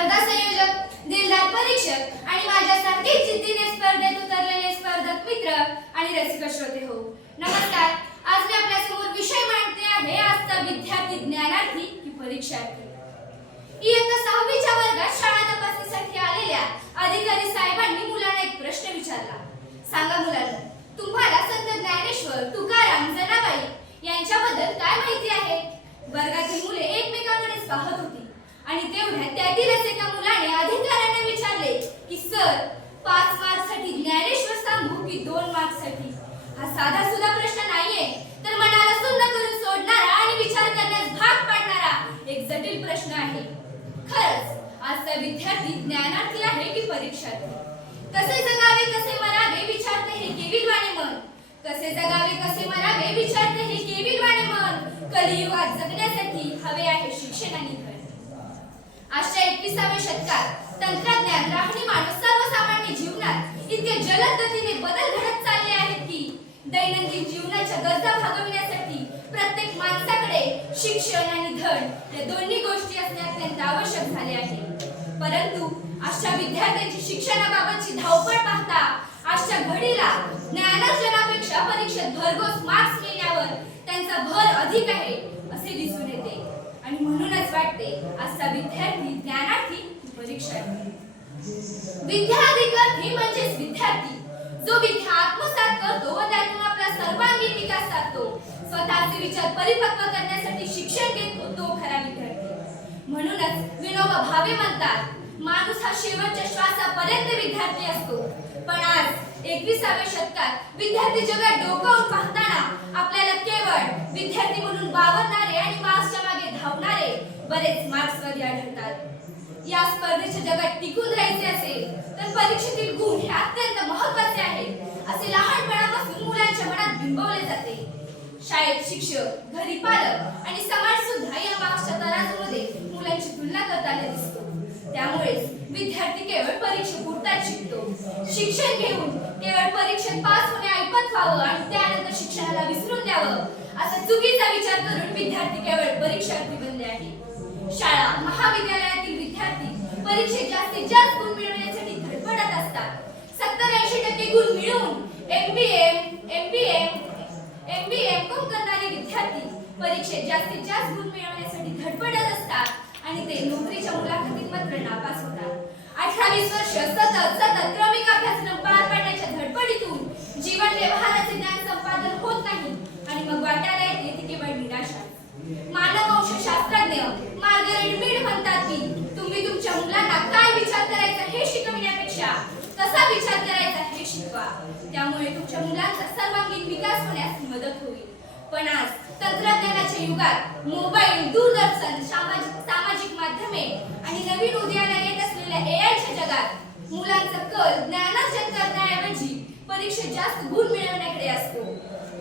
स्पर्धा संयोजक दिलदार परीक्षक आणि माझ्यासारखे जिद्दीने स्पर्धेत उतरलेले स्पर्धक मित्र आणि रसिक श्रोते हो. नमस्कार. आज मी आपल्यासमोर विषय मांडते आहे आजचा विद्यार्थी ज्ञानार्थी की परीक्षार्थी. इयत्ता सहावीच्या वर्गात शाळा तपासणीसाठी आलेल्या अधिकारी साहेबांनी मुलांना एक प्रश्न विचारला. सांगा मुलांना तुम्हाला संत ज्ञानेश्वर तुकाराम जनाबाई यांच्याबद्दल काय माहिती आहे? वर्गात आणि तेवढ्यात त्यातीलच एका मुलाने अधिकाऱ्यांना विचारले की सर पाच मार्क्ससाठी ज्ञानेश्वर सांगू की दोन मार्क्ससाठी हा साधा सुद्धा प्रश्न नाहीये. तर मनाला सुन्न करून सोडणारा आणि विचार करण्यास भाग पाडणारा एक जटिल प्रश्न आहे. खरंच आजचा विद्यार्थी ज्ञानार्थी आहे की परीक्षार्थी? कसे जगावे कसे मरावे विचारते हे केविलवाणे मन. कसे जगावे कसे मरावे विचारते हे केविलवाणे मन. कलियुगात जगण्यासाठी हवे आहे शिक्षण आणि धन आजच्या एकविसाव्या शतकात तंत्रज्ञान राहणी माणूस सर्वसामान्य जीवनात इतके जलद गतीने बदल घडत चालले आहेत की दैनंदिन जीवनाच्या गरजा भागविण्यासाठी प्रत्येक माणसाकडे शिक्षण आणि धन या दोन्ही गोष्टी असणे अत्यंत आवश्यक झाले आहे. परंतु आजच्या विद्यार्थ्यांची शिक्षणाबाबतची धावपळ पाहता आजच्या घडीला ज्ञानार्जनापेक्षा परीक्षेत भरघोस मार्क्स मिळण्यावर त्यांचा भर अधिक आहे असे दिसून येते आणि म्हणूनच वाटते. असा विद्यार्थी ज्ञानार्थी परीक्षार्थी विद्याधिकारी म्हणजेच विद्यार्थी. जो विद्या आत्मसात करतो व त्यातून आपला सर्वांगीण विकास साधतो. स्वतःचे विचार परिपक्व करण्यासाठी शिक्षण घेतो तो खरा विद्यार्थी. म्हणूनच विनोबा भावे म्हणतात माणूस हा शेवटच्या श्वासापर्यंत विद्यार्थी असतो. पण आज एकविसाव्या शतकात विद्यार्थी जगात डोकावून पाहताना आपल्याला केवळ विद्यार्थी म्हणून बावरणारे आणि मार्क्सच्या मागे धावणारे बरेच मार्क्सवादी आढळतात. या स्पर्धेच्या जगात टिकून राहायचे असेल तर परीक्षेतील गुण हे अत्यंत महत्त्वाचे आहेत असे लहानपणापासून मुलांच्या मनात बिंबवले जाते. शाळेत शिक्षक घरी पालक आणि समाज सुद्धा या मार्क्सच्या तराजूमध्ये मुलांची तुलना करताना दिसतो. त्यामुळेच विद्यार्थी केवळ परीक्षेपुरताच शिकतो. शिक्षण घेऊन केवळ परीक्षेत पास होणे ऐपत व्हावं आणि त्यानंतर शिक्षणाला विसरून द्यावं असा चुकीचा विचार करून विद्यार्थी केवळ परीक्षार्थी बनले आहे शाळा महाविद्यालयातील विद्यार्थी परीक्षेत जास्तीत जास्त गुण मिळवण्यासाठी धडपडत असतात. सत्तर ऐंशी टक्के गुण मिळवून एमबीए एमबीए एमबीए कम करणारे विद्यार्थी परीक्षेत जास्तीत जास्त गुण मिळवून धडपडत असतात आणि ते नोकरीच्या मुलाखतीत मात्र नापास होतात अठरावीस वर्ष सतत सतत क्रमिक अभ्यासक्रम पार पाडण्याच्या धडपडीतून जीवन व्यवहाराचे ज्ञान संपादन होत नाही आणि मग वाटायला येते ती केवळ निराशा मानववंशशास्त्रज्ञ मार्गरेट मीड म्हणतात की तुम्ही तुमच्या मुलांना काय विचार करायचा हे शिकविण्यापेक्षा कसा विचार करायचा हे शिकवा त्यामुळे तुमच्या मुलांचा सर्वांगीण विकास होण्यास मदत होईल. पण आज तंत्रज्ञानाच्या युगात मोबाईल दूरदर्शन सामाजिक माध्यमे आणि नवीन उदयाला येत असलेल्या एआयच्या जगात मुलांचा कल ज्ञानार्जन करण्याऐवजी परीक्षेत जास्त गुण मिळवण्याकडे असतो.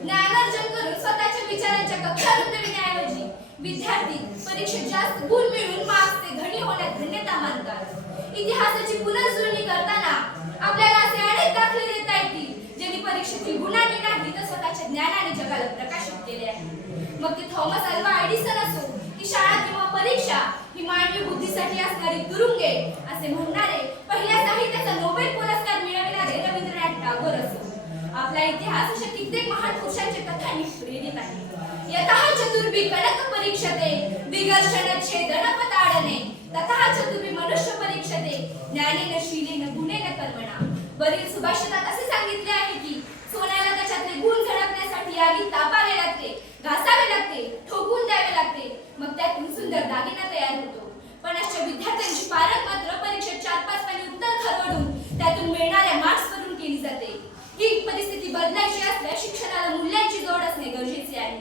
ज्ञानार्जन करून स्वतःच्या विचारांच्या कक्षा रुंदविण्याऐवजी विद्यार्थी परीक्षेत जास्त गुण मिळवून मार्क्सचे धनी होण्यात धन्यता मानतात. इतिहासाची पुनर् परीक्षेतील गुणांनी नाही तर स्वतःच्या ज्ञानाने जगाला प्रकाशित केले आहे. मग ते थॉमस अल्वा एडिसन असो की शाळा किंवा परीक्षा ही मानवी बुद्धीसाठी असणारी तुरुंगे असे म्हणणारे पहिल्या साहित्याचा नोबेल पुरस्कार मिळविणारे रवींद्रनाथ टागोर असो. आपला इतिहास अशा कित्येक महान पुरुषांच्या कथांनी प्रेरित आहे. यतः चतुर्भी कनक परीक्षते विगर्षण छेदन पताडने ततः चतुर्भी मनुष्य परीक्षते ज्ञानेन शीलेन गुणेन कर्मणा. वरील सुभाषितात असे सांगितले आहे की सोन्याला त्याच्यातले गुण झळकण्यासाठी आधी तापावे लागते घासावे लागते ठोकून द्यावे लागते मग त्यातून सुंदर दागिना तयार होतो पण अशा विद्यार्थ्यांची पारख मात्र परीक्षेत चार पाच पाणी उत्तर खरवडून त्यातून मिळणाऱ्या मार्क्स वरून केली जाते ही परिस्थिती बदलायची असल्यास शिक्षणाला मूल्यांची जोड असणे गरजेचे आहे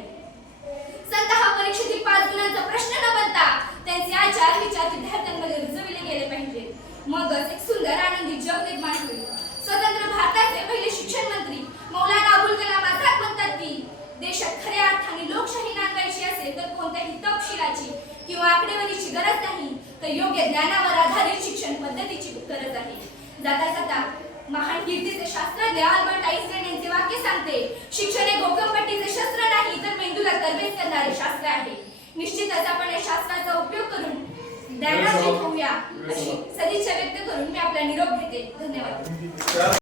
संत हा परीक्षेतील पाच गुणांचा प्रश्न न बनता त्यांचे आचार विचार विद्यार्थ्यांमध्ये रुजविले गेले पाहिजे मगच एक सुंदर आनंदी जग निर्माण होईल स्वतंत्र भारताचे पहिले शिक्षण मंत्री मौलाना अबुल कलाम आझाद म्हणतात की देशात खऱ्या अर्थाने लोकशाही नांदायची असेल तर कोणत्याही तपशिलाची किंवा आकडेवारीची गरज नाही तर योग्य ज्ञानावर आधारित शिक्षण पद्धतीची गरज आहे जाता जाता महान कीर्तीचे शास्त्रज्ञ अल्बर्ट आईन्स्टाईन यांचे वाक्य सांगते. शिक्षण हे गोकमपट्टीचे शस्त्र नाही तर मेंदूला तरबेज करणारे शास्त्र आहे. निश्चितच आपण या शास्त्राचा उपयोग करून ज्ञानार्जित होऊया. अशी सदिच्छा व्यक्त करून मी आपला निरोप घेते. धन्यवाद.